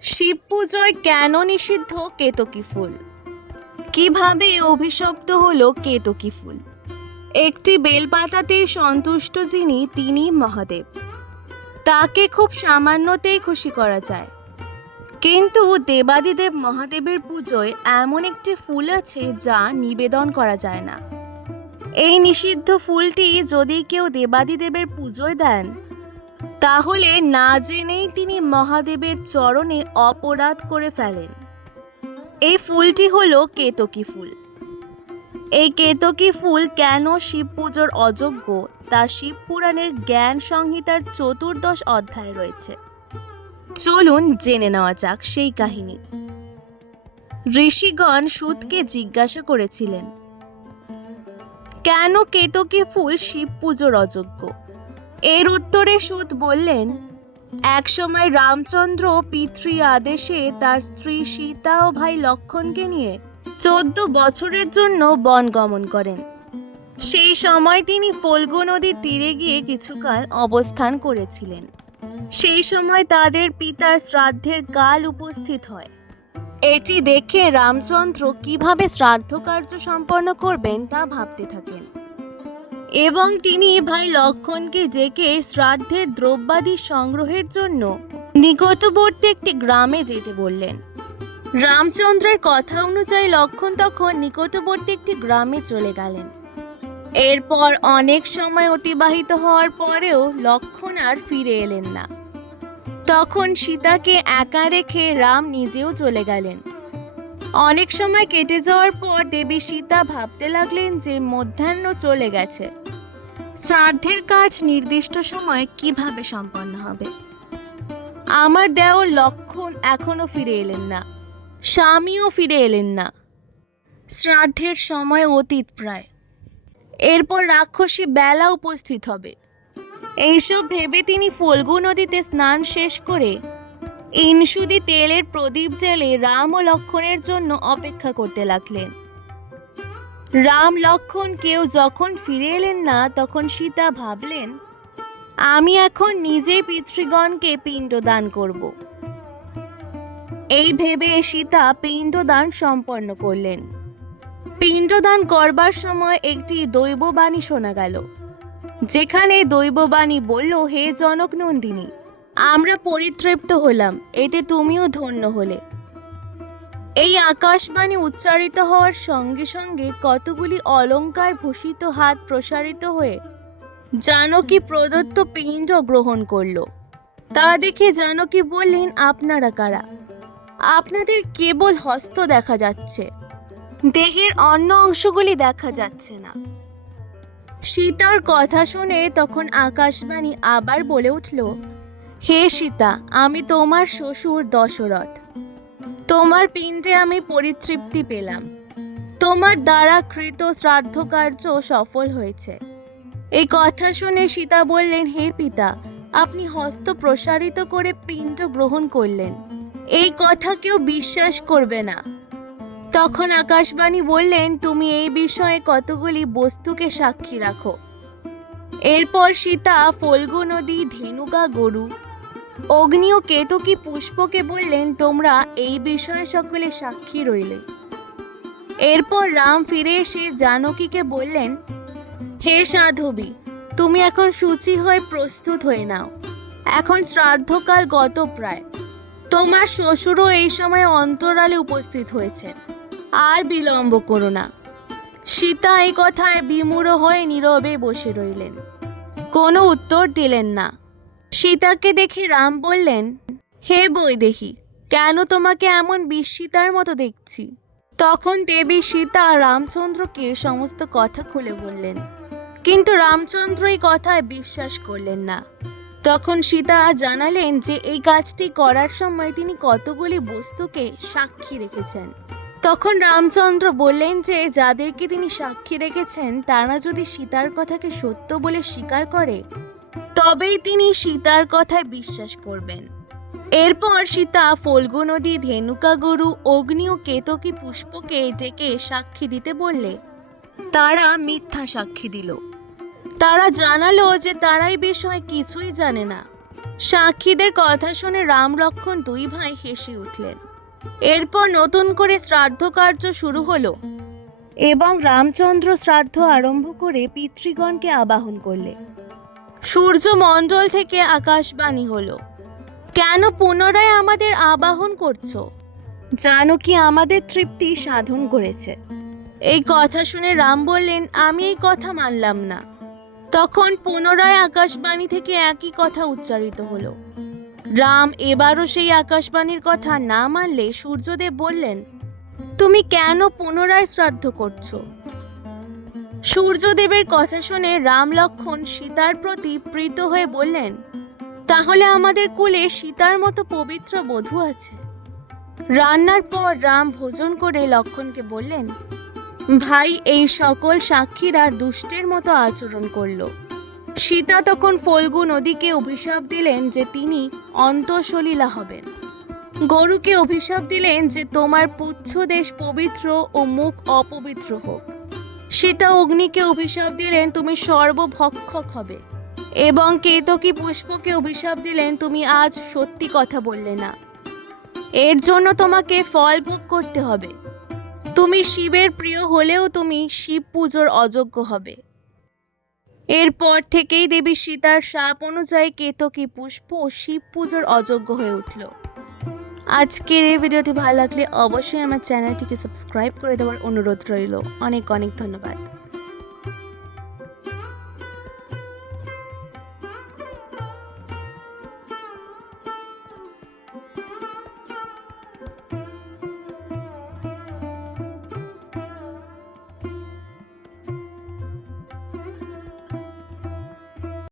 শিব পুজোয় কেন নিষিদ্ধ কেতকী ফুল? কীভাবে অভিশপ্ত হল কেতকী ফুল? একটি বেলপাতাতেই সন্তুষ্ট যিনি, তিনি মহাদেব। তাকে খুব সামান্যতেই খুশি করা যায়। কিন্তু দেবাদিদেব মহাদেবের পুজোয় এমন একটি ফুল আছে যা নিবেদন করা যায় না। এই নিষিদ্ধ ফুলটি যদি কেউ দেবাদিদেবের পুজোয় দেন তাহলে না জেনেই তিনি মহাদেবের চরণে অপরাধ করে ফেলেন। এই ফুলটি হলো কেতকী ফুল। এই কেতকী ফুল কেন শিব পুজোর অযোগ্য? তা শিব পুরাণের জ্ঞান সংহিতার চতুর্দশ অধ্যায় রয়েছে। চলুন জেনে নেওয়া যাক সেই কাহিনী। ঋষিগণ সুতকে জিজ্ঞাসা করেছিলেন, কেন কেতকী ফুল শিব পুজোর অযোগ্য? এর উত্তরে সুত বললেন একসময় রামচন্দ্র পিতৃ আদেশে তার স্ত্রী সীতা ও ভাই লক্ষণকে নিয়ে চোদ্দ বছরের জন্য বন গমন করেন। সেই সময় তিনি ফল্গু নদীর তীরে গিয়ে কিছুকাল অবস্থান করেছিলেন। সেই সময় তাদের পিতার শ্রাদ্ধের কাল উপস্থিত হয়। এটি দেখে রামচন্দ্র কীভাবে শ্রাদ্ধ কার্য সম্পন্ন করবেন তা ভাবতে থাকেন। এবং তিনি ভাই লক্ষণকে ডেকে শ্রাদ্ধের দ্রব্যাদি সংগ্রহের জন্য নিকটবর্তী একটি গ্রামে যেতে বললেন। রামচন্দ্রের কথা অনুযায়ী লক্ষণ তখন নিকটবর্তী একটি গ্রামে চলে গেলেন। এরপর অনেক সময় অতিবাহিত হওয়ার পরেও লক্ষণ আর ফিরে এলেন না। তখন সীতাকে একা রেখে রাম নিজেও চলে গেলেন। অনেক সময় কেটে যাওয়ার পর দেবী সীতা ভাবতে লাগলেন যে মধ্যাহ্ন চলে গেছে। শ্রাদ্ধের কাজ নির্দিষ্ট সময়ে কীভাবে সম্পন্ন হবে? আমার দেওর লক্ষণ এখনও ফিরে এলেন না। স্বামীও ফিরে এলেন না। শ্রাদ্ধের সময় অতীত প্রায়। এরপর রাক্ষসী বেলা উপস্থিত হবে। এইসব ভেবে তিনি ফল্গু নদীতে স্নান শেষ করে ইনসুদি তেলের প্রদীপ জেলে রাম ও লক্ষণের জন্য অপেক্ষা করতে লাগলেন। রাম, লক্ষণ কেউ যখন ফিরে এলেন না, তখন সীতা ভাবলেন, আমি এখন নিজেই পিতৃগণকে পিণ্ডদান করব। এই ভেবে সীতা পিণ্ডদান সম্পন্ন করলেন। পিণ্ডদান করবার সময় একটি দৈববাণী শোনা গেল, যেখানে দৈববাণী বলল, হে জনক নন্দিনী আমরা পরিতৃপ্ত হলাম, এতে তুমিও ধন্য হলে। এই আকাশবাণী উচ্চারিত হওয়ার সঙ্গে সঙ্গে কতগুলি অলংকার ভূষিত হাত প্রসারিত হয়ে জানকী প্রদত্ত পিণ্ড গ্রহণ করল। তা দেখে জানকী বললেন, আপনারা কারা? আপনাদের কেবল হস্ত দেখা যাচ্ছে, দেহের অন্য অংশগুলি দেখা যাচ্ছে না। সীতার কথা শুনে তখন আকাশবাণী আবার বলে উঠল হে সীতা, আমি তোমার শ্বশুর দশরথ। তোমার পিণ্ডে আমি পরিতৃপ্তি পেলাম। তোমার দ্বারা কৃত শ্রাদ্ধ কার্য সফল হয়েছে। এই কথা শুনে সীতা বললেন, হে পিতা, আপনি হস্ত প্রসারিত করে পিণ্ড গ্রহণ করলেন। এই কথা কেউ বিশ্বাস করবে না। তখন আকাশবাণী বললেন, তুমি এই বিষয়ে কতগুলি বস্তুকে সাক্ষী রাখো। এরপর সীতা ফল্গু নদী ধেনুকা গরু অগ্নি ও কেতকী পুষ্পকে বললেন, তোমরা এই বিষয়ে সকলে সাক্ষী রইলে। এরপর রাম ফিরে এসে জানকীকে বললেন, হে সাধবী, তুমি এখন সূচি হয়ে প্রস্তুত হয়ে নাও। এখন শ্রাদ্ধকাল গত প্রায়। তোমার শ্বশুরও এই সময় অন্তরালে উপস্থিত হয়েছে। আর বিলম্ব করো না। সীতা এই কথায় বিমূঢ় হয়ে নীরবে বসে রইলেন। কোনো উত্তর দিলেন না। সীতাকে দেখে রাম বললেন, হে বৈদেহী, কেন তোমাকে এমন বিস্মিতার মতো দেখছি? তখন দেবী সীতা রামচন্দ্রকে সমস্ত কথা খুলে বললেন। কিন্তু রামচন্দ্র এই কথায় বিশ্বাস করলেন না। তখন সীতা জানালেন যে এই কাজটি করার সময় তিনি কতগুলি বস্তুকে সাক্ষী রেখেছেন। তখন রামচন্দ্র বললেন যে যাদেরকে তিনি সাক্ষী রেখেছেন, তারা যদি সীতার কথাকে সত্য বলে স্বীকার করে তবেই তিনি সীতার কথায় বিশ্বাস করবেন। এরপর সীতা ফল্গু নদী, ধেনুকা গরু, অগ্নি ও কেতকী পুষ্পকে ডেকে সাক্ষী দিতে বললে, তারা মিথ্যা সাক্ষী দিল। তারা জানালো যে তারাই বিষয়ে কিছুই জানে না। সাক্ষীদের কথা শুনে রাম লক্ষণ দুই ভাই হেসে উঠলেন। এরপর নতুন করে শ্রাদ্ধ কার্য শুরু হলো এবং রামচন্দ্র শ্রাদ্ধ আরম্ভ করে পিতৃগণকে আবাহন করলে। সূর্য মণ্ডল থেকে আকাশবাণী হলো। কেন পুনরায় আমাদের আবাহন করছ? জানো কি আমাদের তৃপ্তি সাধন করেছে। এই কথা শুনে রাম বললেন, আমি এই কথা মানলাম না। তখন পুনরায় আকাশবাণী থেকে একই কথা উচ্চারিত হলো। রাম এবারও সেই আকাশবাণীর কথা না মানলে সূর্যদেব বললেন, তুমি কেন পুনরায় শ্রাদ্ধ করছ? সূর্যদেবের কথা শুনে রাম লক্ষণ সীতার প্রতি প্রীত হয়ে বললেন, তাহলে আমাদের কুলে সীতার মতো পবিত্র বধূ আছে। রান্নার পর রাম ভোজন করে লক্ষণকে বললেন, ভাই, এই সকল সাক্ষীরা দুষ্টের মতো আচরণ করল। সীতা তখন ফল্গু নদীকে অভিশাপ দিলেন যে তিনি অন্তঃসলীলা হবেন। গরুকে অভিশাপ দিলেন যে তোমার পুচ্ছ দেশ পবিত্র ও মুখ অপবিত্র হোক। সীতা অগ্নিকে অভিশাপ দিলেন, তুমি সর্বভক্ষক হবে। এবং কেতকী পুষ্পকে অভিশাপ দিলেন, তুমি আজ সত্যি কথা বললে না। এর জন্য তোমাকে ফল ভোগ করতে হবে। তুমি শিবের প্রিয় হলেও তুমি শিব পুজোর অযোগ্য হবে। এরপর থেকেই দেবী সীতার সাপ অনুযায়ী কেতকী পুষ্প শিব পুজোর অযোগ্য হয়ে উঠল। আজকের এই ভিডিওটি ভালো লাগলে অবশ্যই আমার চ্যানেলটিকে সাবস্ক্রাইব করে দেওয়ার অনুরোধ রইল। অনেক অনেক ধন্যবাদ।